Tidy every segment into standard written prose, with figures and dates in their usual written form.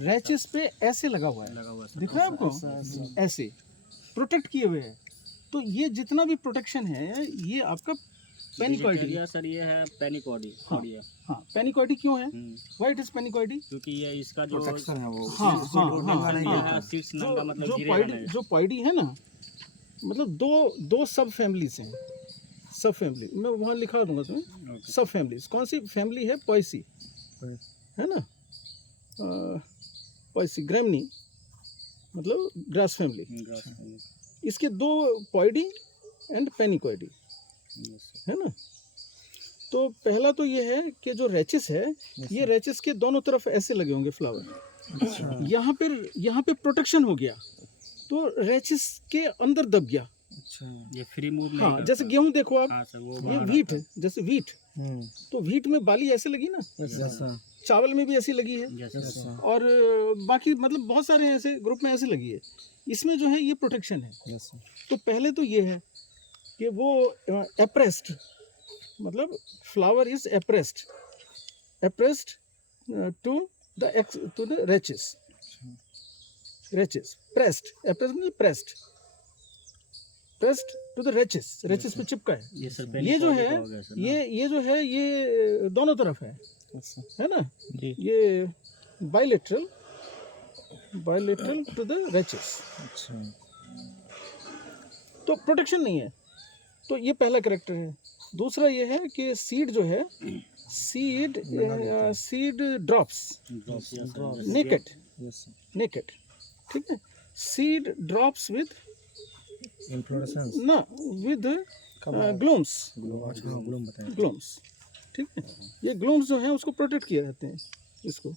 रैचेस पे ऐसे लगा हुआ है, दिख रहा है आपको, ऐसे प्रोटेक्ट किए हुए हैं। तो ये जितना भी प्रोटेक्शन है ये आपका पेनिकॉइडी। सर ये है पेनिकॉइडी। हाँ, हाँ पेनिकॉइडी क्यों है? Why it is panicoideae? क्योंकि ये इसका जो प्रोटेक्शन है वो। हाँ हाँ हाँ, सीड्स नंगा मतलब जो गिरेगा नहीं। जो पॉइडी है ना, मतलब दो सब फैमिलीज हैं। सब फैमिली मैं वहाँ लिखा दूंगा तुम्हें। सब फैमिलीज कौन सी फैमिली है? पॉइसी है ना, पॉइसी ग्रेमनी मतलब ग्रास फैमिली। इसके दो पॉइडी एंड पेनिकॉइडी है ना। तो पहला तो ये है कि जो रैचेस है ये रैचेस के दोनों तरफ ऐसे लगे होंगे फ्लावर। यहाँ पे प्रोटेक्शन हो गया तो रैचेस के अंदर दब गया। ये फ्री मूव नहीं हाँ, जैसे गेहूं देखो आप। हाँ सर, वो ये व्हीट है, जैसे व्हीट तो व्हीट में बाली ऐसे लगी ना, चावल में भी ऐसी लगी है, और बाकी मतलब बहुत सारे ऐसे ग्रुप में ऐसे लगी है। इसमें जो है ये प्रोटेक्शन है। तो पहले तो ये है कि वो एप्रेस्ड, मतलब flower is appressed to the rachis. Pressed, appressed मतलब प्रेस्ड टू द रैचेस पे चिपका है। ये जो है ये जो है ये दोनों तरफ है ना जी। ये बायलेटरल टू द रैचेस। तो प्रोटेक्शन नहीं है। तो ये पहला कैरेक्टर है। दूसरा ये है कि सीड जो है, सीड ड्रॉप्स नेकेड, ठीक है। सीड ड्रॉप्स विद ना विद ग्लूम्स, ठीक है। ये ग्लूम्स जो है उसको प्रोटेक्ट किए रहते हैं। इसको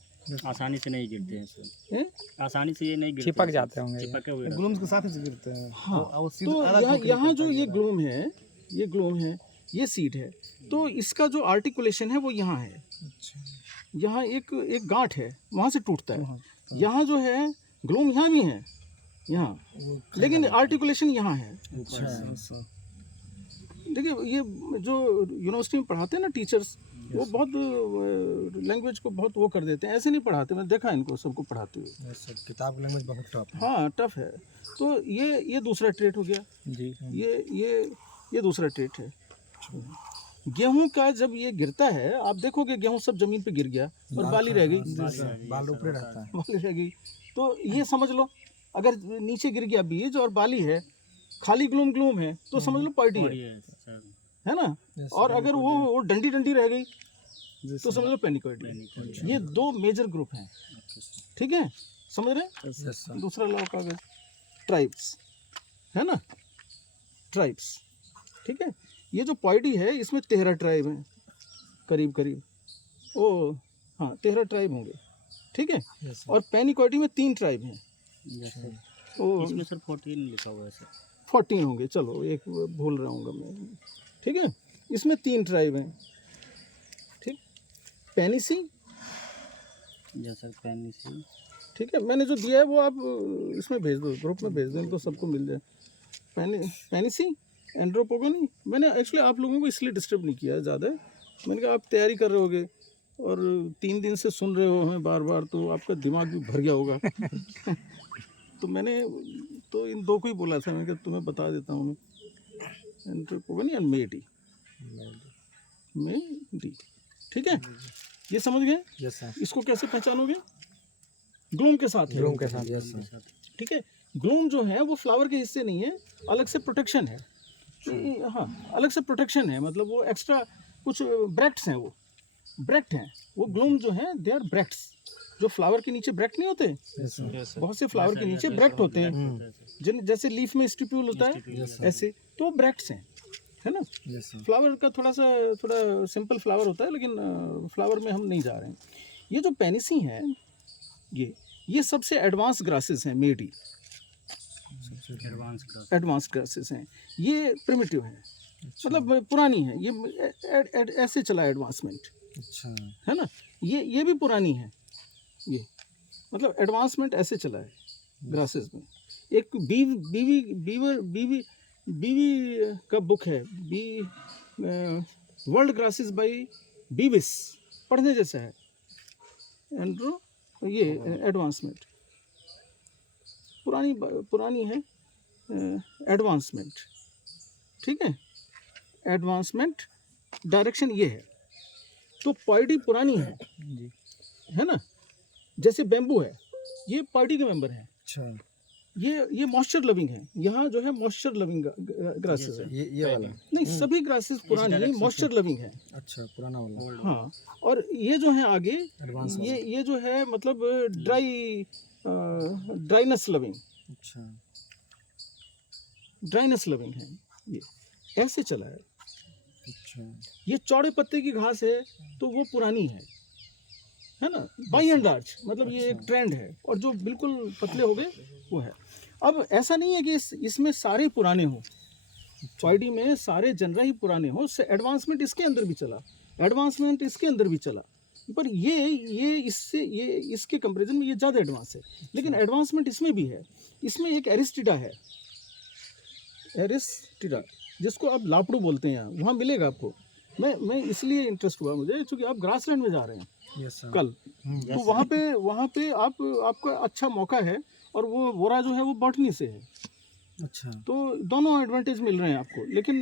आसानी से नहीं गिरते हैं सर, आसानी से ये नहीं गिरते, चिपक जाते होंगे, चिपके हुए ग्लूम्स के साथ ही गिरते हैं। हाँ, तो यहाँ जो ये ग्लूम है, ये सीड है। तो इसका जो आर्टिकुलेशन है वो यहाँ है। यहाँ एक गांठ है, वहाँ से टूटता है। यहाँ जो है ग्लूम यहाँ भी है, यहाँ, लेकिन आर्टिकुलेशन यहाँ है। देखिए ये जो यूनिवर्सिटी में पढ़ाते हैं ना टीचर्स, वो बहुत लैंग्वेज को बहुत वो कर देते हैं, ऐसे नहीं पढ़ाते। मैंने देखा इनको सबको पढ़ाते हुए। किताब की लैंग्वेज बहुत टफ है। हाँ टफ है। तो ये दूसरा ट्रेट हो गया जी। ये दूसरा ट्रेट है। गेहूं का जब ये गिरता है, आप देखोगे गेहूं सब जमीन पे गिर गया और बाली रह गई, बाल ऊपर रहता है, बाली रह गई। तो ये समझ लो, अगर नीचे गिर गया बीज और बाली है, खाली ग्लूम है, तो समझ लो पॉइडी है ना। और अगर वो डंडी रह गई तो समझ लो पेनिकॉइडी। ये दो मेजर ग्रुप हैं, ठीक है, समझ रहे हैं। दूसरा लाओ कागज, ट्राइब्स है ना, ट्राइब्स, ठीक है। ये जो पॉइडी है इसमें 13 ट्राइब हैं करीब। ओ हाँ 13 ट्राइब होंगे, ठीक है। और पेनिकॉइडी में 3 ट्राइब हैं। इसमें सर 14 लिखा हुआ है सर। 14 होंगे, चलो एक भूल रहा हूँ मैं, ठीक है। इसमें 3 ट्राइब हैं, ठीक। पेनिसी, ठीक है। मैंने जो दिया है वो आप इसमें भेज दो, ग्रुप में भेज दो, इनको सबको मिल जाए। पेनिसी, एंड्रोपोगनी। मैंने एक्चुअली आप लोगों को इसलिए डिस्टर्ब नहीं किया ज़्यादा। मैंने कहा आप तैयारी कर रहे होगे और 3 दिन से सुन रहे हो हमें बार, तो आपका दिमाग भी भर गया होगा। तो मैंने तो इन दो को ही बोला था, मैं कहा तुम्हें बता देता हूँ मैं। एंड्रोपोगनी और मेडी, ठीक है। ये समझ गए? Yes sir. इसको कैसे पहचानोगे? ग्लूम के साथ, यस सर, ठीक है। ग्लूम जो है वो फ्लावर के हिस्से नहीं है, अलग से प्रोटेक्शन है। हाँ, अलग से प्रोटेक्शन है, मतलब वो एक्स्ट्रा कुछ ब्रैक्ट्स हैं, वो ब्रैक्ट हैं। वो ग्लूम जो है दे आर ब्रैक्ट्स। जो फ्लावर के नीचे ब्रैक्ट नहीं होते, बहुत से फ्लावर के नीचे ब्रैक्ट होते हैं, जैसे लीफ में स्टिप्यूल होता है ऐसे, तो ब्रैक्ट्स हैं, है ना। फ्लावर का थोड़ा सिंपल फ्लावर होता है, लेकिन फ्लावर में हम नहीं जा रहे हैं। ये जो पेनिसी है, ये सबसे एडवांस ग्रासेस हैं, मेडी एडवांस ग्रासेस हैं। ये प्रिमिटिव है, मतलब पुरानी है। ये ऐसे चला एडवांसमेंट, है ना। ये भी पुरानी है, ये मतलब एडवांसमेंट ऐसे चला है ग्रासेस में। एक बीवी का बुक है, वर्ल्ड ग्रासेस बाय बीविस, पढ़ने जैसा है। एंड्रो ये एडवांसमेंट, पुरानी है एडवांसमेंट, ठीक है। एडवांसमेंट डायरेक्शन ये है। तो पॉइडी पुरानी है ना, जैसे बेम्बू है, ये पॉइडी के मेंबर है। अच्छा, ये मॉइस्चर लविंग है। यहाँ जो है मॉइस्चर लविंग ग्रासेस है। ये वाला नहीं, सभी ग्रासेस पुरानी मॉइस्चर लविंग है। अच्छा, पुराना वाला। हाँ, और ये जो है आगे एडवांस ये जो है मतलब ड्राइनेस लविंग, अच्छा, ड्राइनेस लविंग है। ये ऐसे चला है। अच्छा, ये चौड़े पत्ते की घास है तो वो पुरानी है ना, बाई एंड लार्ज, मतलब ये एक ट्रेंड है। और जो बिल्कुल पतले हो गए वो है। अब ऐसा नहीं है कि इसमें सारे पुराने हों, पॉइडी में सारे जनरा ही पुराने हों। एडवांसमेंट इसके अंदर भी चला, एडवांसमेंट इसके अंदर भी चला, पर ये इसके कंपैरिजन में ये ज़्यादा एडवांस है। लेकिन एडवांसमेंट इसमें भी है। इसमें एक एरिस्टिडा है, एरिस्टिडा, जिसको आप लापड़ू बोलते हैं। यहाँ वहाँ मिलेगा आपको। मैं इसलिए इंटरेस्ट हुआ मुझे क्योंकि आप ग्रासलैंड में जा रहे हैं कल, तो वहाँ पे आपका अच्छा मौका है। और वो वोरा जो है वो बॉटनी से है। अच्छा, तो दोनों एडवांटेज मिल रहे हैं आपको। लेकिन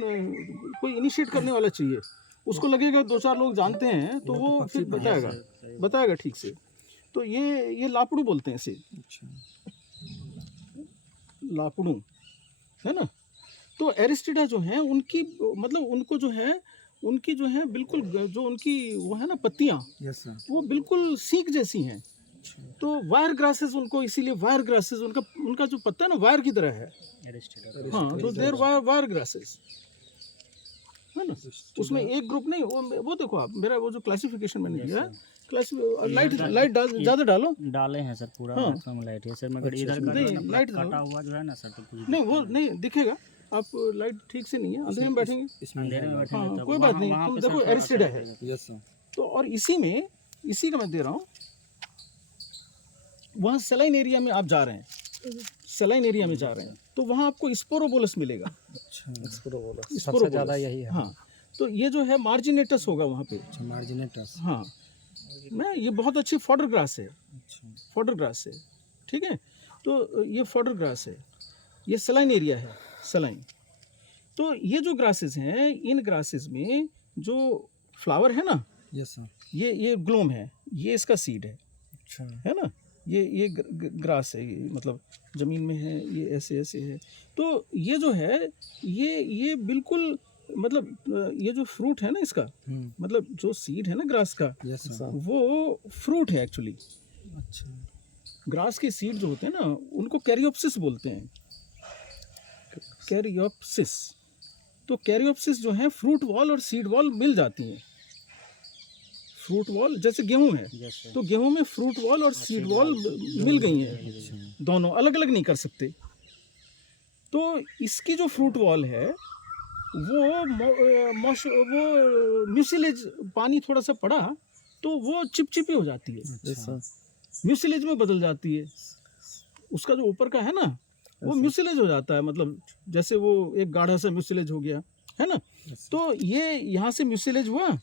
कोई इनिशिएट करने वाला चाहिए। उसको लगेगा 2-4 लोग जानते हैं तो वो फिर बताएगा ठीक से। तो ये लापड़ू बोलते हैं इसे, लापड़ू, है ना। तो एरिस्टिडा जो है उनकी मतलब उनकी जो है बिल्कुल जो उनकी वो है ना पत्तियाँ, वो बिल्कुल सीक जैसी हैं। तो वायर ग्रासेस उनको, इसीलिए वायर ग्रासेस, उनका जो पत्ता है ना वायर की तरह है। हाँ, तो देर वायर ग्रासेस है ना। उसमें एक ग्रुप नहीं, वो देखो आप, मेरा वो जो क्लासिफिकेशन मैंने दिया है, लाइट ज़्यादा डाले हैं सर पूरा। हाँ। मैक्सिमम लाइट है सर, मगर इधर का नहीं, जो है ना लाइट कटा हुआ जो है ना सर, तो कुछ नहीं, वो नहीं दिखेगा। आप लाइट ठीक से नहीं है, अंधेरे में बैठेंगे। अंधेरे में बैठेंगे हाँ, तो कोई बात नहीं, वहाँ तुम पे देखो सर एरिस्टिडा है। Yes sir. तो और इसी का मैं दे रहा हूँ। वहाँ सलाइन एरिया में आप जा रहे हैं, सलाइन एरिया में जा रहे हैं, तो वहाँ आपको स्पोरोबोलस मिलेगा। अच्छा, स्पोरोबोलस सबसे ज़्यादा यही है। हाँ, तो ये जो है मार्जिनेटस होगा वहाँ पे। अच्छा, मार्जिनेटस। हाँ, ये बहुत अच्छी फॉडर ग्रास है। अच्छा, फॉडर ग्रास है, ठीक है। तो ये फॉडर ग्रास है, ये सलाइन एरिया है, सलाइन। तो ये जो ग्रासेस हैं, इन ग्रासेस में जो फ्लावर है ना, यस सर, ये ग्लोम है, ये इसका सीड है। अच्छा, है ना। ये ग्रास है, ये मतलब ज़मीन में है, ये ऐसे है। तो ये जो है ये बिल्कुल मतलब ये जो फ्रूट है ना इसका, मतलब जो सीड है ना ग्रास का, यस सर, वो फ्रूट है एक्चुअली। अच्छा, ग्रास के सीड जो होते हैं ना, उनको कैरियोप्सिस बोलते हैं, कैरियोप्सिस। तो कैरियोप्सिस जो है फ्रूट वॉल और सीड वॉल मिल जाती हैं। फ्रूट वॉल जैसे गेहूं है, तो गेहूं में फ्रूट वॉल और सीड वॉल मिल गई हैं, दोनों अलग अलग नहीं कर सकते। तो इसकी जो फ्रूट वॉल है वो म्यूसिलेज, पानी थोड़ा सा पड़ा तो वो चिपचिपी हो जाती है, म्यूसिलेज में बदल जाती है। उसका जो ऊपर का है ना, वो म्यूसिलेज हो जाता है, मतलब जैसे वो एक गाढ़ा सा म्यूसिलेज हो गया, है ना। तो ये यहाँ से म्यूसिलेज हुआ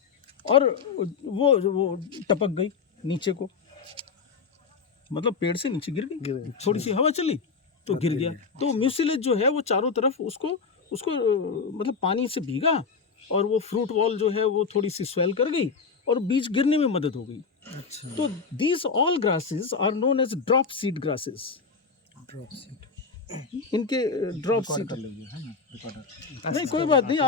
और वो टपक गई नीचे को, मतलब पेड़ से नीचे गिर गई। थोड़ी सी हवा चली तो गिर गया। तो म्यूसिलेज जो है वो चारों तरफ उसको मतलब पानी से भीगा और वो फ्रूट वॉल जो है वो थोड़ी सी स्वेल कर गई और बीज गिरने में मदद हो गई। अच्छा, तो these all grasses are known as drop seed grasses. Drop seed, इनके ड्रॉप सीड नहीं, कोई बात नहीं,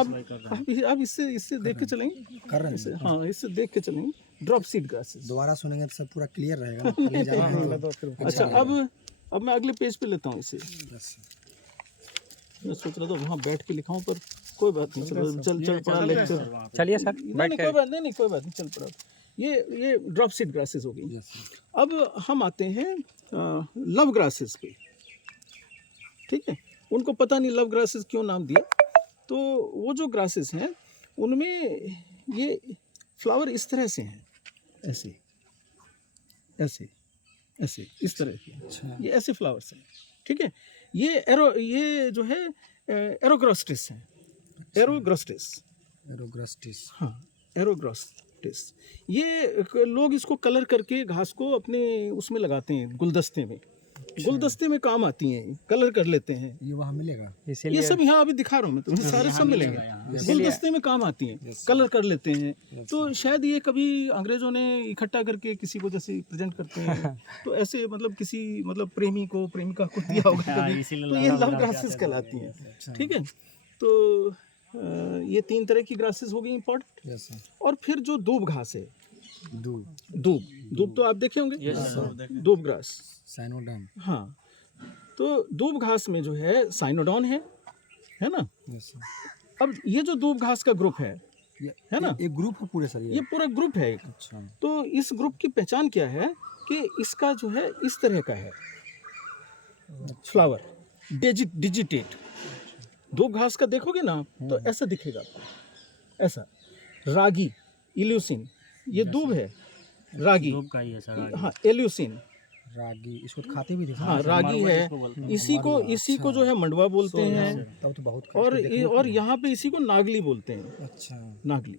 आप इससे देख के चलेंगे, कर रहे हैं। हाँ, इससे देख के चलेंगे। Drop seed grasses. दोबारा सुनेंगे तो सब पूरा क्लियर रहेगा। अच्छा, अब मैं अगले पेज पे लेता हूँ इसे। मैं सोच रहा था वहाँ बैठ के लिखाऊं, पर कोई बात नहीं, चल पड़ा लेक्चर। चलिए सर, नहीं, कोई बात नहीं, चल पड़ा। ये ड्रॉप सीड ग्रासेस हो गई। अब हम आते हैं लव ग्रासेस पे, ठीक है। उनको पता नहीं लव ग्रासेस क्यों नाम दिया। तो वो जो ग्रासेस हैं उनमें ये फ्लावर इस तरह से हैं, ऐसे इस तरह के। अच्छा, ये ऐसे फ्लावर्स हैं, ठीक है। ये जो है एरोग्रास्टिस है, एरोग्रास्टिस, एरोग्रास्टिस, हाँ, एरोग्रास्टिस। यूकेलिप्टस, ये लोग इसको कलर करके घास को अपने उसमें लगाते हैं, गुलदस्ते में। गुलदस्ते में काम आती हैं, कलर कर लेते हैं। ये वहाँ मिलेगा? ये सब यहाँ अभी दिखा रहा हूँ मैं तुम्हें, सारे सब मिलेंगे। गुलदस्ते में काम आती हैं, कलर कर लेते हैं। तो शायद ये कभी अंग्रेजों ने इकट्ठा करके किसी को जैसे प्रेजेंट करते हैं, तो ऐसे मतलब किसी मतलब प्रेमी को प्रेमिका को दिया होगा कभी, तो ये लव ग्रासेस कहलाती हैं। ठीक है, तो ये 3 तरह की ग्रासेस हो गई इम्पोर्टेंट। Yes sir. और फिर जो दूब घास है, दूब दूब तो आप देखे होंगे, दूब ग्रास, साइनोडर्म। हाँ। तो दूब घास में जो है साइनोडॉन है ना। Yes sir. अब ये जो दूब घास का ग्रुप है ना, एक ग्रुप है पूरे सर ये पूरा ग्रुप है एक। अच्छा। तो इस ग्रुप की पहचान क्या है कि इसका जो है इस तरह का है फ्लावर, डिजिटेट। दूब घास का देखोगे ना तो ऐसा दिखेगा, ऐसा। रागी, इल्यूसिन, ये दूब है, रागी। धूप का ही है सर। हाँ, एल्यूसिन, रागी, इसको तो खाते भी थे। हाँ रागी है। इसी को जो है मंडवा बोलते हैं। तब तो बहुत और यहाँ पे इसी को नागली बोलते हैं। अच्छा। नागली,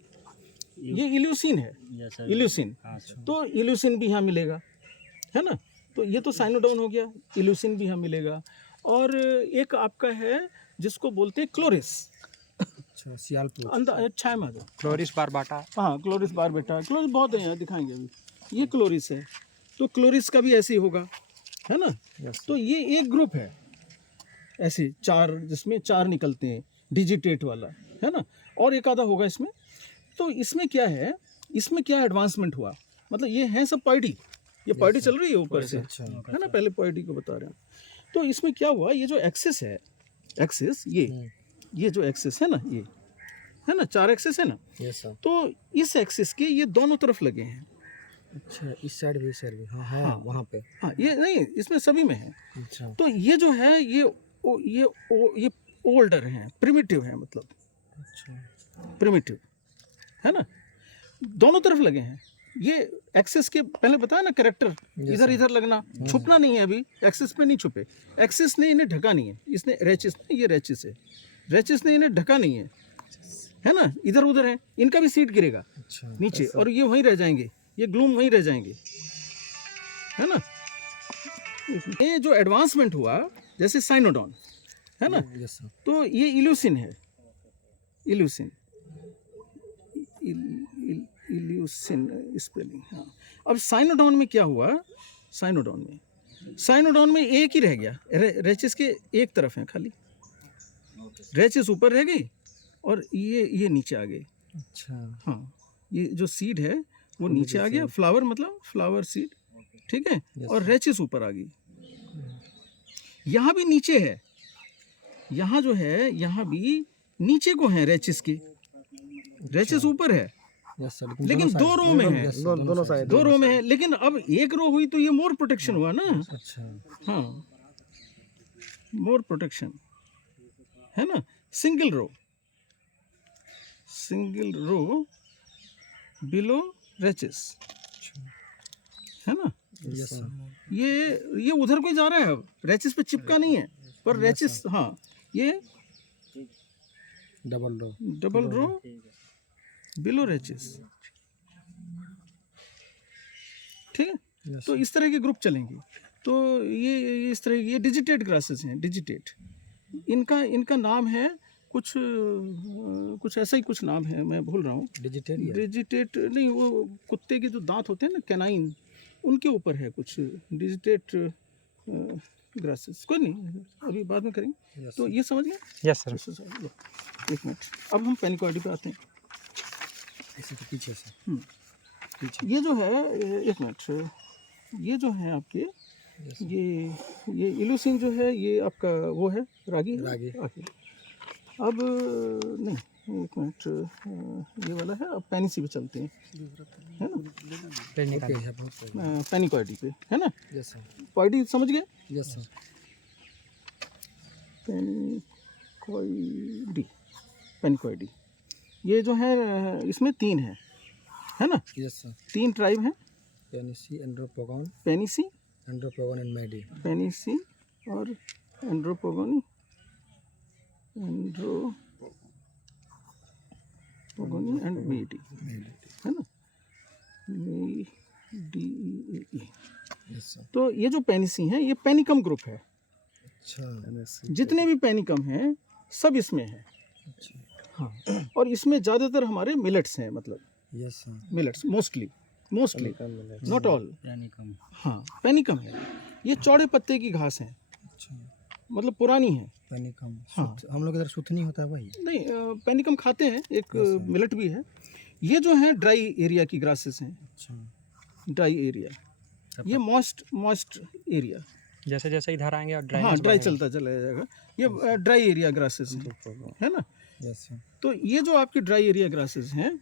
ये इल्यूसिन है, इल्यूसिन। तो इल्यूसिन भी यहाँ मिलेगा, है ना। तो ये तो साइनोडॉन हो गया, इल्यूसिन भी यहाँ मिलेगा। और एक आपका है जिसको बोलते हैं क्लोरिस। अच्छा, सियालपुर। अंदर छाया में आ जाओ। क्लोरिस बारबाटा। हाँ, क्लोरिस बारबेटा, क्लोरिस बहुत है यहाँ, दिखाएंगे अभी। ये क्लोरिस है, तो क्लोरिस का भी ऐसे ही होगा, है ना। तो ये एक ग्रुप है ऐसे 4, जिसमें 4 निकलते हैं, डिजिटेट वाला, है ना। और एक आधा होगा इसमें। तो इसमें क्या है, इसमें क्या एडवांसमेंट हुआ, मतलब ये है सब पॉइडी, ये पॉइडी चल रही है ऊपर से, है ना। पहले पॉइडी को बता रहे हैं। तो इसमें क्या हुआ, ये जो एक्सिस है, एक्सिस ये जो एक्सिस है ना, ये है ना, 4 एक्सिस है ना। Yes sir. तो इस एक्सिस के ये दोनों तरफ लगे हैं। अच्छा, इस साइड भी, इस साइड भी। हाँ, वहाँ पे। हाँ, ये नहीं, इसमें सभी में है। अच्छा। तो ये जो है ये ओल्डर हैं, प्रिमिटिव है, मतलब अच्छा, प्रिमिटिव, है ना। दोनों तरफ लगे हैं। ये एक्सिस के पहले बताया ना, कैरेक्टर इधर इधर लगना, छुपना नहीं है। अभी एक्सिस पे नहीं छुपे, एक्सिस ने इन्हें ढका नहीं है। इसने रेचिस, ये रेचिस है, रेचिस ने इन्हें ढका नहीं है ना। इधर उधर है, इनका भी सीड गिरेगा नीचे, और ये वहीं रह जाएंगे, ये ग्लूम वहीं रह जाएंगे, है ना। ये जो एडवांसमेंट हुआ, जैसे साइनोडॉन, है ना। Yes sir. तो ये इल्यूसिन है, इल्यूसिन स्पेलिंग। हाँ, अब साइनोडॉन में क्या हुआ, साइनोडॉन में एक ही रह गया, रेचिस के एक तरफ है खाली, रेचिस ऊपर रह गई और ये नीचे आ गई। अच्छा। हाँ, ये जो सीड है वो नीचे आ गया, फ्लावर मतलब फ्लावर सीड, ठीक है। और रेचिस ऊपर आ गई। यहाँ भी नीचे है, यहाँ जो है, यहाँ भी नीचे को है रेचिस के, रेचिस ऊपर है, यस सर। लेकिन 2 रो में है, दोनों साइड। 2 रो में है। लेकिन अब 1 रो हुई तो ये मोर प्रोटेक्शन हुआ ना। अच्छा। हाँ, मोर प्रोटेक्शन, है ना। सिंगल रो बिलो रेचिस, है ना। Yes sir. ये उधर को ही जा रहा है, अब रेचिस पे चिपका नहीं है, पर रेचिस, हाँ, ये डबल रो बिलो रेचिस, ठीक है। तो इस तरह के ग्रुप चलेंगे। तो ये इस तरह, ये डिजिटेट ग्रासेस हैं, डिजिटेट। इनका नाम है कुछ ऐसा ही कुछ नाम है, मैं भूल रहा हूँ। डिजिटेट नहीं, वो कुत्ते के जो दांत होते हैं ना, कैनाइन, उनके ऊपर है कुछ डिजिटेट ग्रासेस। कोई नहीं, अभी बाद में करेंगे। तो ये समझ गए। Yes sir. लो, 1 मिनट, अब हम पेनिकॉइडी पे आते हैं। इसी के पीछे से। ये जो है, 1 मिनट, ये जो है आपके, ये इल्यूसिन जो है, ये आपका वो है रागी। अब नहीं, 1 मिनट, ये वाला है। अब पेनिसी पे चलते हैं, है ना, पेनिकॉइडी पे, है ना। Yes sir. कॉइडी समझ गए। Yes sir. पेनिकॉइडी, ये जो है, इसमें 3 है ना। Yes sir. 3 ट्राइब हैं, पेनिसी, एंड्रोपोगोन, एंड मेडी। पेनिसी और एंड्रोपोगोनी, एंड मेडी, है ना। DEE। Yes sir. तो ये जो पेनिसी है ये पेनिकम ग्रुप है। अच्छा जितने भी पेनिकम हैं सब इसमें है। अच्छा। हाँ, और इसमें ज़्यादातर हमारे मिलेट्स हैं, मतलब yes sir. Millets mostly not all. यानी कम हाँ, पेनिकम है। ये चौड़े पत्ते की घास है, अच्छा मतलब पुरानी है। पेनिकम। हाँ। हम लोग इधर सुथनी होता है वही। नहीं, पेनिकम खाते हैं, एक मिलेट भी है। ये जो है ड्राई एरिया की ग्रासेस हैं, अच्छा ड्राई एरिया। ये मॉइस्ट एरिया, जैसे जैसे इधर आएंगे और ड्राई हाँ ड्राई चलता चला जाएगा। ये ड्राई एरिया ग्रासेस हैं, है ना। Yes sir. तो ये जो आपकी ड्राई एरिया ग्रासेस हैं,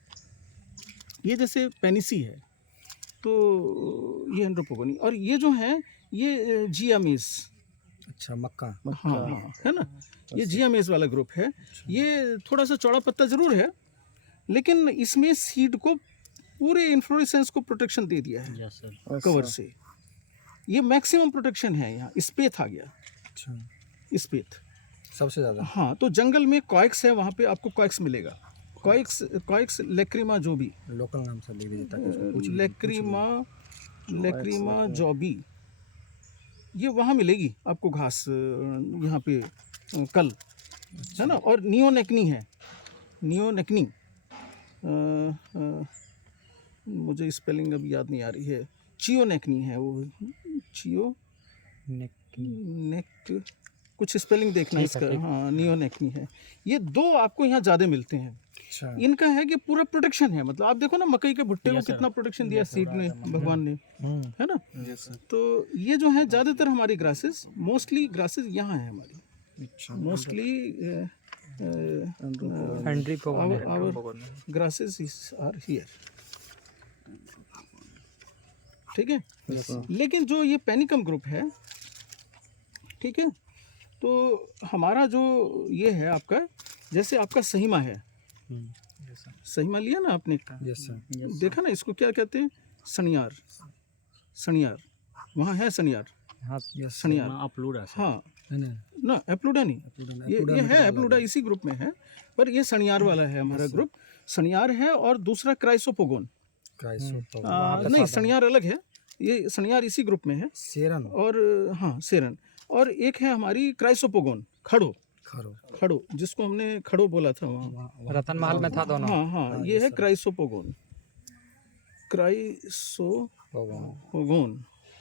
ये जैसे पेनिसी है तो ये एंड्रोपोगोनी, और ये जो है ये जियामेस। अच्छा मक्का। हाँ, है ना, ये जियामेस वाला ग्रुप है। ये थोड़ा सा चौड़ा पत्ता जरूर है, लेकिन इसमें सीड को पूरे इन्फ्लोरेसेंस को प्रोटेक्शन दे दिया है यस सर। कवर से। ये मैक्सिमम प्रोटेक्शन है। यहाँ स्पेथ आ गया, अच्छा स्पेथ। सबसे ज़्यादा। हाँ, तो जंगल में कॉइक्स है, वहाँ पे आपको कॉइक्स मिलेगा। कॉइक्स लेक्रीमा जोबी, लोकल नाम से लिख दीजिए ताकि उसको पूछ लेक्रीमा जॉबी, ये वहाँ मिलेगी आपको घास, यहाँ पे कल, है ना। और नियोनेक्नी है, नियोनेक्नी, मुझे स्पेलिंग अब याद नहीं आ रही है। चियोनेक्नी है वो, चियो नेक कुछ स्पेलिंग देखना इसका। हाँ, नियोनेक्नी है। ये दो आपको यहाँ ज़्यादा मिलते हैं। अच्छा इनका है कि पूरा प्रोटेक्शन है, मतलब आप देखो ना मकई के भुट्टे को कितना प्रोटेक्शन दिया सीड ने, भगवान ने, है ना। तो ये जो है ज़्यादातर हमारी ग्रासेस, मोस्टली ग्रासेस यहाँ है हमारी, अच्छा mostly our grasses are here, ठीक है। लेकिन जो ये पेनिकम ग्रुप है, ठीक है, तो हमारा जो ये है आपका, जैसे आपका सहीमा है, सहीमा लिया ना आपने, यस सर। देखा ना, इसको क्या कहते हैं, सनियार, सनियार, वहाँ है सनियार, हाँ सनियार, अपलोड है सर। हाँ है ना। ना, एप्लूडा नहीं, ये है एप्लूडा, इसी ग्रुप में है, पर ये सनियार वाला है हमारा ग्रुप। सनियार है, और दूसरा क्राइसोपोगोन, नहीं सनियार अलग है, ये सनियार इसी ग्रुप में है। सेरन और हाँ सेरन, और एक है हमारी क्राइसोपोगोन, खड़ो, खड़ो जिसको हमने खड़ो बोला था वहाँ, रतन महल में था दोनों। हाँ हाँ, ये है क्राइसोपोगोन, क्राइसोपोगोन,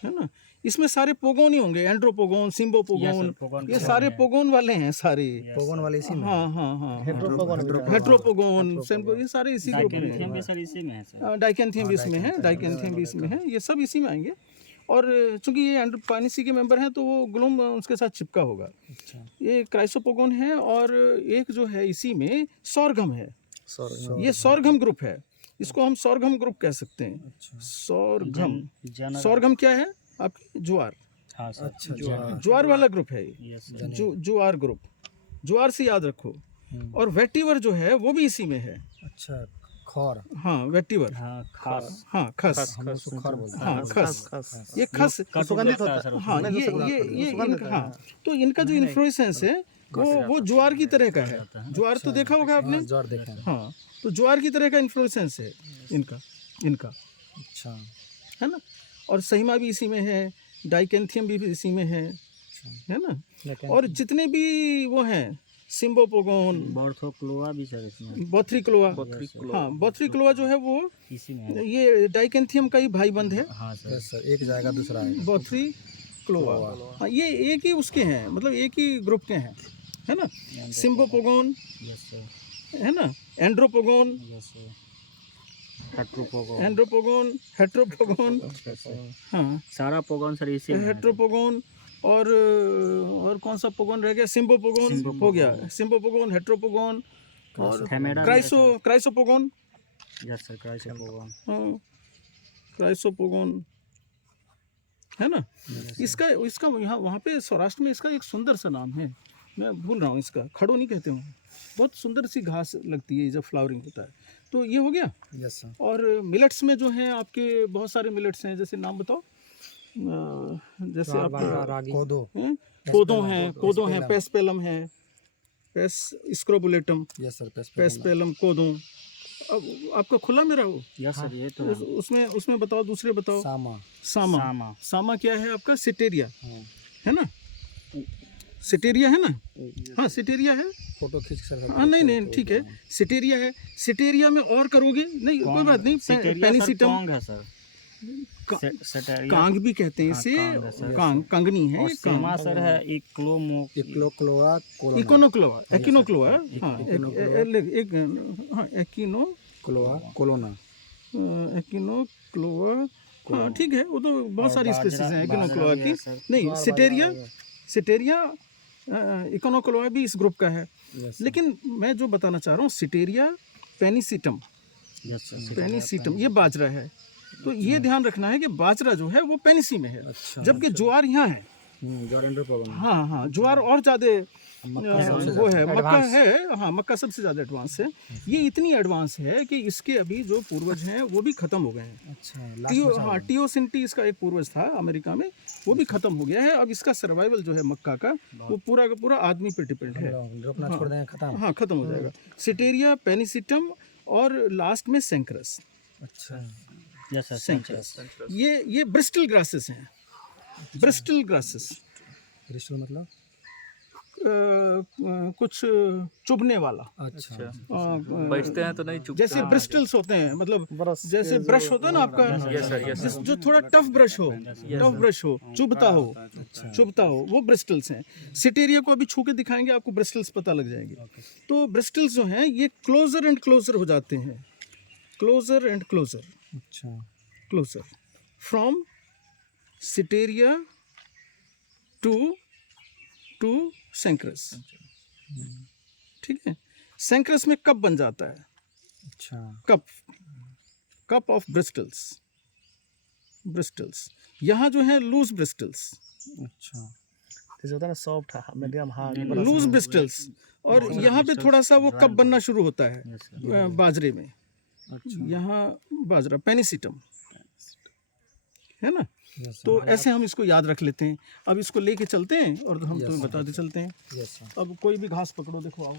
है ना। इसमें सारे पोगोन ही होंगे, एंड्रोपोगोन, सिम्बोपोगोन, ये सारे पोगोन वाले हैं सारे। पोगोन वाले इसी में। हाँ हाँ हाँ, हेट्रोपोगोन, ये सारे इसी ग्रुप में डाइकेंथियम हैं। भी सर इसी में है सर। डाइकेंथियम भी इसमें है, डाइकेंथियम भी इसमें है, ये सब इसी में आएंगे। और चूंकि ये एंड्रोपाइनेसी के मेंबर हैं, तो वो ग्लूम उसके साथ चिपका होगा। ये क्राइसोपोगोन है, और एक जो है इसी में सॉरगम है, ये सॉरगम ग्रुप है, इसको हम सॉरगम ग्रुप कह सकते हैं। सॉरगम, सॉरगम क्या है आपकी, ज्वार। हाँ सर। अच्छा ज्वार वाला ग्रुप है ये, यस सर। ज्वार ग्रुप, ज्वार से याद रखो। और वेटिवर जो है वो भी इसी में है। अच्छा खौर। हाँ, वेटिवर, हाँ खास। हाँ खस, हम उसको खौर बोलते हैं। हाँ खस, ये खस सुगंधित होता है सर। हाँ, ये इनका, हाँ, तो इनका जो इन्फ्लोरेसेंस है वो ज्वार की तरह का है। ज्वार तो देखा होगा आपने, ज्वार देखा है। हाँ, तो ज्वार की तरह का इन्फ्लोरेसेंस है इनका, अच्छा है ना। और सहीमा भी इसी में है, डाइकेंथियम भी इसी में है ना। और जितने भी वो हैं, सिम्बोपोगोन, बॉर्थोक्लोआ भी सर इसमें बोथ्रिक्लोआ, हाँ बोथ्रिक्लोआ जो है वो इसी में है। ये डाइकेंथियम का ही भाई बंध है, हाँ सर। Yes sir. एक जाएगा दूसरा आएगा। बोथ्रिक्लोआ, हाँ, ये एक ही उसके हैं, मतलब एक ही ग्रुप के हैं, है ना। सिम्बोपोगोन, यस सर। है ना, एंड्रोपोगोन, यस सर। हेट्रोपोगोन। एंड्रोपोगोन, हेट्रोपोगोन, हाँ, सारा पोगोन सर इसी में है। हेट्रोपोगोन, और कौन सा पोगोन रह गया, सिम्बोपोगोन हो गया, सिम्बोपोगोन, हेट्रोपोगोन, और थेमेरा भी है sir. Chrysopogon, yes sir. Chrysopogon. हाँ, क्राइसोपोगोन, है ना। इसका यहाँ वहाँ पे सौराष्ट्र में इसका एक सुंदर सा नाम है, मैं भूल रहा हूँ इसका, खड़ो नहीं कहते हैं, बहुत सुंदर सी घास लगती है जब फ्लावरिंग होता है। तो ये हो गया। Yes sir. और मिलेट्स में जो हैं आपके बहुत सारे मिलेट्स हैं, जैसे नाम बताओ, जैसे आप कोदो। कोदो हैं, पेस्पेलम है, पेस स्क्रोबुलेटम, यस सर। पेस्पेलम, कोदो, अब आपका खुला मेरा वो यस सर ये तो उसमें बताओ, दूसरे बताओ। सामा सामा। सामा क्या है आपका? सिटेरिया हाँ। है ना, सिटेरिया है ना, हाँ सिटेरिया है। फोटो खींच कर हाँ नहीं ठीक है, सिटेरिया है। सिटेरिया में और करोगे नहीं कोई बात नहीं। पेनिसिटम है सर, कांग भी कहते हैं इसे, कांगनी है। सीमा सर है इक्लोमो क्लोक्लोआ कोलोना इकोनोक्लोआ, एकिनोक्लोआ, हाँ क्लोआ कोलोना एकिनोक्लोआ, हाँ ठीक है। वो तो बहुत सारी स्पीसीज हैं एकिनोक्लोआ की। नहीं, सिटेरिया इकोनोक्लोआ भी इस ग्रुप का है। लेकिन मैं जो बताना चाह रहा हूँ, सिटेरिया पेनिसिटम, पेनिसिटम ये बाजरा है। तो ये ध्यान रखना है कि बाजरा जो है वो पेनिसी में है, जबकि ज्वार यहाँ है। हाँ हाँ, ज्वार और ज़्यादा वो है, मक्का है। हाँ, मक्का सबसे ज़्यादा एडवांस है। ये इतनी एडवांस है कि इसके अभी जो पूर्वज हैं वो भी ख़त्म हो गए हैं। हाँ, टियोसिंटी इसका एक पूर्वज था अमेरिका में, वो भी ख़त्म हो गया है। अब इसका सर्वाइवल जो है मक्का का, वो पूरा का पूरा आदमी पे डिपेंड है। हाँ, ख़त्म हो जाएगा। सिटेरिया, पेनिसिटम और लास्ट में सेंकरस। सेंकरस ये ब्रिस्टल ग्रासेस हैं। ब्रिस्टल ग्रासेस मतलब कुछ चुभने वाला। अच्छा बचते हैं तो नहीं चुभते। जैसे ब्रिस्टल्स होते हैं, मतलब जैसे ब्रश होता है ना आपका, जो थोड़ा टफ ब्रश हो, चुभता हो, वो ब्रिस्टल्स हैं। सिटेरिया को अभी छू के दिखाएंगे, आपको ब्रिस्टल्स पता लग जाएंगे। तो ब्रिस्टल्स जो हैं ये क्लोजर एंड क्लोजर हो जाते हैं, क्लोजर एंड क्लोजर। अच्छा, क्लोजर फ्रॉम सिटेरिया टू सेंकरस। ठीक है, सेंकरस में कप बन जाता है। अच्छा, कप ऑफ ब्रिस्टल्स। यहाँ जो है लूज ब्रिस्टल्स। अच्छा, जैसे होता है ना soft medium hard, loose bristles. और यहाँ पे थोड़ा सा वो कप बनना शुरू होता है बाजरे में। यहाँ बाजरा पेनिसिटम है ना। तो ऐसे हम इसको याद रख लेते हैं। अब इसको लेके चलते हैं और हम तुम्हें बताते चलते हैं। अब कोई भी घास पकड़ो, देखो आओ।